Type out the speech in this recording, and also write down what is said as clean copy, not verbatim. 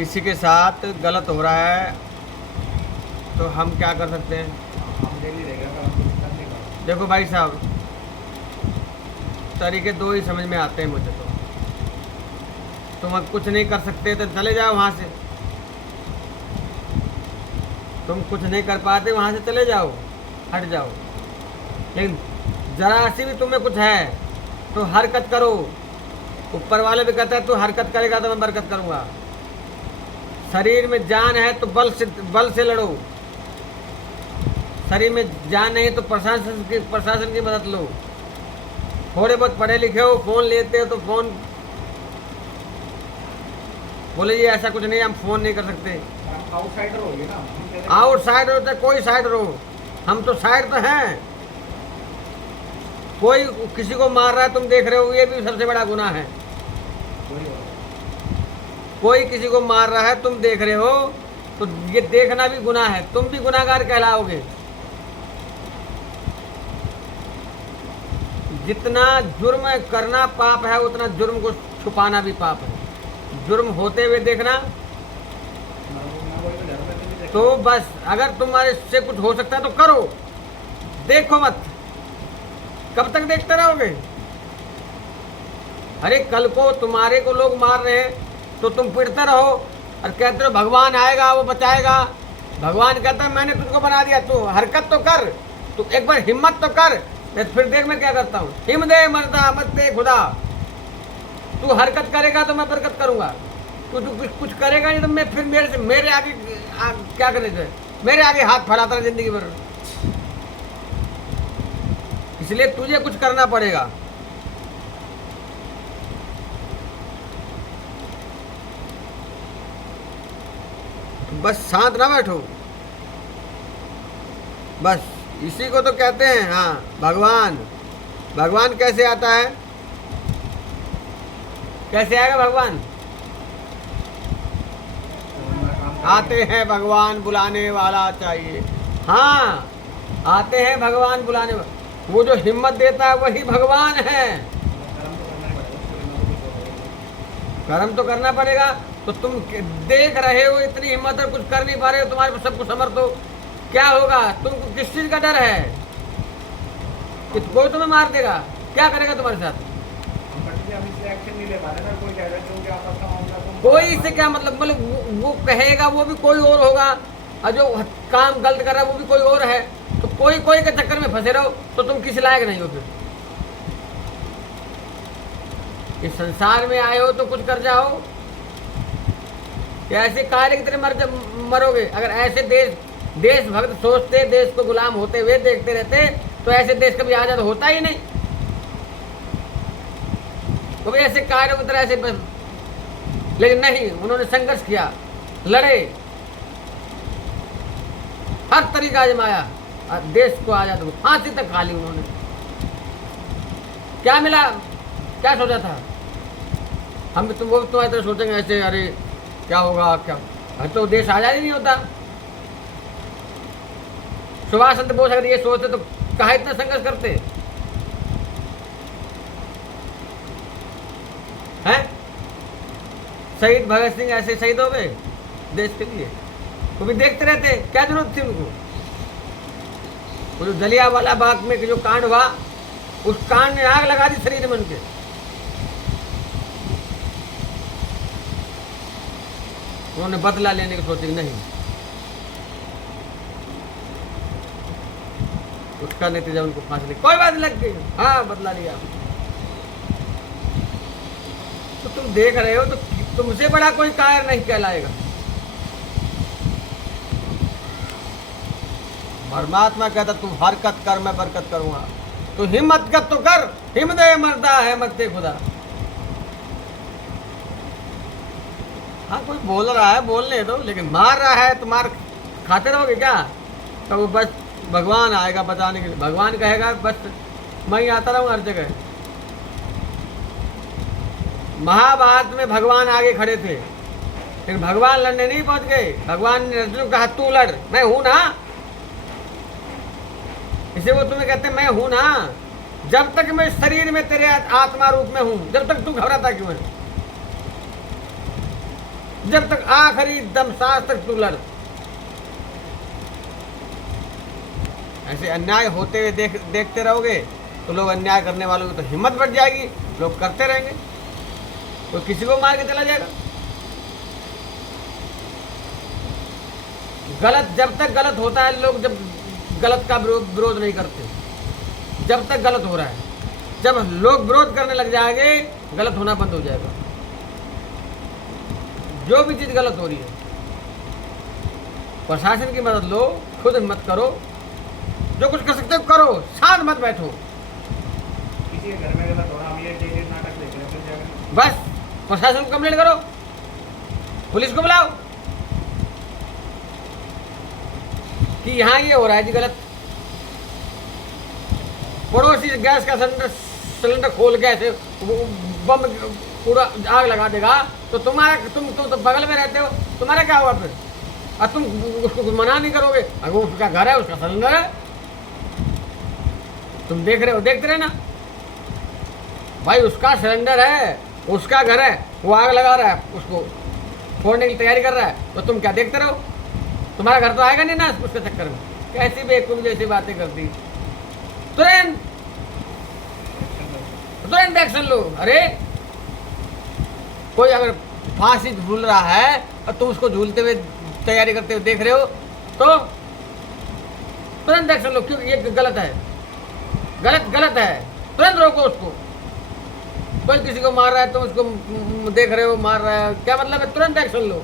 किसी के साथ गलत हो रहा है तो हम क्या कर सकते हैं? हम डेली रहेगा अगर हम कुछ करने का। देखो भाई साहब, तरीके दो ही समझ में आते हैं मुझे तो। तुम अब कुछ नहीं कर सकते तो चले जाओ वहाँ से। तुम कुछ नहीं कर पाते वहाँ से चले जाओ, हट जाओ। लेकिन जरा सी भी तुम्हें कुछ है तो हरकत करो। ऊपर वाले भी कहता है तू हरकत करेगा तो मैं बरकत करूँगा। शरीर में जान है तो बल से लड़ो। शरीर में जान नहीं तो प्रशासन की मदद लो। थोड़े बहुत पढ़े लिखे हो, फ़ोन लेते हो तो फ़ोन बोले जी ऐसा कुछ नहीं, हम फ़ोन नहीं कर सकते। हम आउटसाइडर हो गए ना। आउटसाइडर होता है, कोई साइडर हो, हम तो साइड तो हैं। कोई किसी को मार रहा है तुम देख रहे हो, ये भी सबसे बड़ा गुनाह है। कोई किसी को मार रहा है तुम देख रहे हो तो ये देखना भी गुनाह है, तुम भी गुनाहगार कहलाओगे। जितना जुर्म करना पाप है उतना जुर्म को छुपाना भी पाप है। जुर्म होते हुए देखना तो बस, अगर तुम्हारे से कुछ हो सकता है तो करो, देखो मत। कब तक देखते रहोगे? अरे कल को तुम्हारे को लोग मार रहे हैं तो तुम पिटते रहो और कहते रहो भगवान आएगा वो बचाएगा। भगवान कहता है मैंने तुझको बना दिया, तू हरकत तो कर, तू एक बार हिम्मत तो कर। फिर देख मैं क्या करता हूँ, हिम दे मरदा मत दे खुदा। तू हरकत करेगा तो मैं बरकत करूँगा, तू कुछ करेगा नहीं तो मैं फिर मेरे आगे क्या करने से, मेरे आगे हाथ फैलाता रहा जिंदगी भर। इसलिए तुझे कुछ करना पड़ेगा। बस शांत ना बैठो। बस इसी को तो कहते हैं हाँ भगवान। भगवान कैसे आता है? कैसे आएगा भगवान? आते हैं भगवान बुलाने वाला चाहिए। हाँ आते हैं भगवान बुलाने वाला। वो जो हिम्मत देता है वही भगवान है। कर्म तो करना पड़ेगा। तो तुम देख रहे हो इतनी हिम्मत और कुछ कर नहीं पा रहे हो, तुम्हारे सब कुछ समर्थ हो, क्या होगा? तुमको किस चीज का डर है कि कोई तुम्हें मार देगा? क्या करेगा तुम्हारे साथ? कोई इससे क्या मतलब वो कहेगा वो भी कोई और होगा, और जो काम गलत कर रहा है वो भी कोई और है। तो कोई के चक्कर में फंसे रहो तो तुम किसी लायक नहीं हो। फिर इस संसार में आए हो तो कुछ कर जाओ। ऐसे काले की तरह मरोगे। अगर ऐसे देशभक्त सोचते, देश को गुलाम होते हुए देखते रहते तो ऐसे देश कभी आजाद होता ही नहीं। तो ऐसे कार्यों की तरह ऐसे लेकिन नहीं, उन्होंने संघर्ष किया, लड़े, हर तरीका आजमाया, देश को आजाद हो, फांसी तक खा ली उन्होंने। क्या मिला? क्या सोचा था? हम भी वो तुम्हारी तरह सोचेंगे ऐसे, अरे क्या होगा क्या? तो देश आजाद ही नहीं होता। सुभाष चंद्र बोस अगर ये सोचते तो कहाँ इतना संघर्ष करते हैं? शहीद भगत सिंह ऐसे शहीद हो गए देश के लिए, वो भी देखते रहते, क्या जरूरत थी उनको? वो जो जलियांवाला बाग में जो कांड हुआ, उस कांड ने आग लगा दी शरीर में उनके। उन्होंने बदला लेने की सोची नहीं, उसका नतीजा उनको फांसी। कोई बात लग गई, हाँ बदला लिया। तो तुम देख रहे हो तो तुमसे बड़ा कोई कायर नहीं कहलाएगा। परमात्मा कहता तू हरकत कर मैं बरकत करूंगा, तू हिम्मत कर तो कर, हिम्मत दे मरदा है मत दे खुदा। हाँ कोई बोल रहा है बोलने दो, लेकिन मार रहा है तो मार खाते रहोगे क्या? तो वो बस भगवान आएगा बचाने के लिए। भगवान कहेगा बस मैं ही आता रहूँ हर जगह। महाभारत में भगवान आगे खड़े थे, लेकिन भगवान लड़ने नहीं पहुंच गए। भगवान ने अर्जुन को कहा तू लड़, मैं हूं ना। इसे वो तुम्हें कहते हैं मैं हूं ना। जब तक मैं शरीर में तेरे आत्मा रूप में हूं, जब तक तू घबराता क्यों है? जब तक आखिरी दम सांस तक तू लड़। ऐसे अन्याय होते हुए देखते रहोगे तो लोग अन्याय करने वालों की तो हिम्मत बढ़ जाएगी, लोग करते रहेंगे, कोई किसी को मार के चला जाएगा। गलत जब तक गलत होता है, लोग जब गलत का विरोध नहीं करते, जब तक गलत हो रहा है। जब लोग विरोध करने लग जाएंगे, गलत होना बंद हो जाएगा। जो भी चीज गलत हो रही है, प्रशासन की मदद लो, खुद हिम्मत करो, जो कुछ कर सकते हो करो, शांत मत बैठो। किसी के घर में गलत हो रहा, हम ये डेली नाटक देख रहे हैं, फिर जाकर बस प्रशासन को कंप्लेंट करो, पुलिस को बुलाओ कि यहाँ ये हो रहा है जी गलत। पड़ोसी गैस का सिलेंडर खोल के ऐसे बम पूरा आग लगा देगा तो तुम्हारा तुम तो बगल में रहते हो, तुम्हारा क्या होगा फिर? और तुम उसको कुछ मना नहीं करोगे, अगर उसका घर है, उसका सिलेंडर है, तुम देख रहे हो, देखते रहे ना भाई, उसका सिलेंडर है, उसका घर है, वो आग लगा रहा है, उसको फोड़ने की तैयारी कर रहा है, तो तुम क्या देखते रहो? तुम्हारा घर तो आएगा नहीं ना उसके चक्कर में। कैसी बेवकूफ जैसी बातें करती, तुरंत एक्शन लो। अरे कोई अगर फांसी झूल रहा है और तुम उसको झूलते हुए तैयारी करते हुए देख रहे हो तो तुरंत एक्शन लो। क्यों? ये गलत है, गलत है, तुरंत रोको उसको। कोई किसी को मार रहा है, तुम उसको देख रहे हो मार रहा है, क्या मतलब है? तुरंत एक्शन लो।